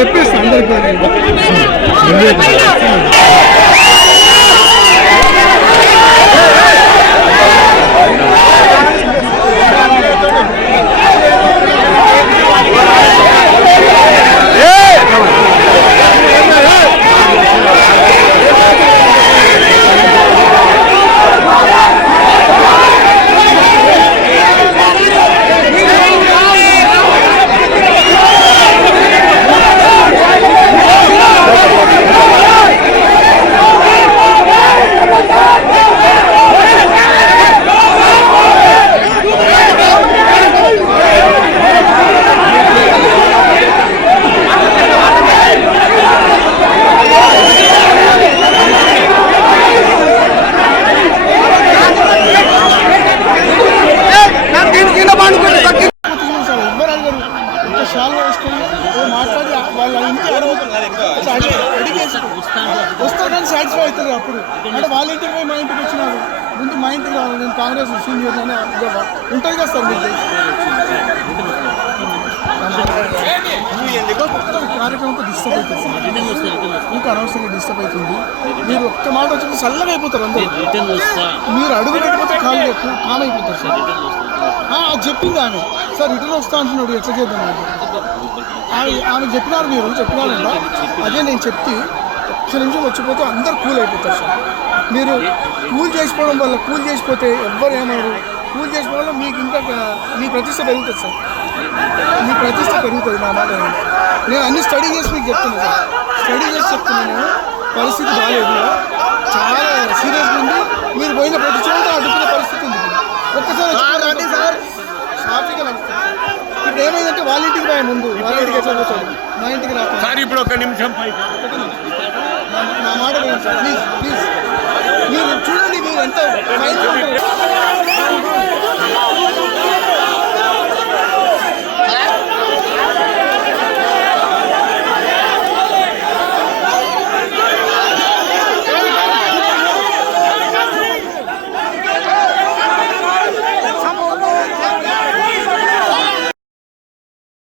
నేను చెప్పేస్తాను అందరికీ మాట్లాడి వాళ్ళ ఇంటి అడిగేసి వస్తాడని సాటిస్ఫై అవుతారు అప్పుడు. అంటే వాళ్ళ ఇంటికి పోయి మా ఇంటికి వచ్చినారు. ముందు మా ఇంటికి నేను కాంగ్రెస్ సీనియర్ అని ఉంటుంది కదా సార్ మీకు మొత్తం కార్యక్రమంతో డిస్టర్బ్ అవుతుంది సార్. ఇంకా అనవసరంగా డిస్టర్బ్ అవుతుంది మీరు ఒక్క మాట వచ్చి చల్లగా అయిపోతారు అందరూ మీరు అడుగు పెట్టకపోతే కాలు ఎక్కువ కామ్ అయిపోతారు. సార్ అది చెప్పింది ఆమె సార్ రిటర్న్ వస్తా అంటున్నాడు ఎట్లా చేద్దాం ఆమె చెప్పినారు మీరు చెప్పినారు అదే నేను చెప్తే ఒక్క నిమిషం వచ్చిపోతే అందరు కూల్ అయిపోతారు సార్ మీరు కూల్ చేసిపోవడం వల్ల కూల్ చేసిపోతే ఎవ్వరు ఏమన్నారు? కూల్ చేసిపోవడం వల్ల మీకు ఇంకా మీ ప్రతిష్ట పెరుగుతుంది సార్. మీ ప్రతిష్ట పెరుగుతుంది నా మాట. నేను అన్ని స్టడీ చేసి మీకు చెప్తున్నాను సార్. స్టడీ చేసి చెప్తున్నాను నేను. పరిస్థితి బాగాలేదు చాలా సీరియస్గా ఉంది. మీరు పోయిన ప్రతి చోట అడ్డుకునే పరిస్థితి ఉంది. ఒక్కసారి రండి సార్. సాఫీగా నడుస్తుంది ఇప్పుడు ఏమైందంటే వాళ్ళ ఇంటికి పోయా ముందు. వాళ్ళ ఇంటికి ఎట్లా పోతాడు? మా ఇంటికి సార్ ఇప్పుడు ఒక నిమిషం పైకి నా- మాట ప్లీజ్ ప్లీజ్. మీరు చూడండి మీరు ఎంత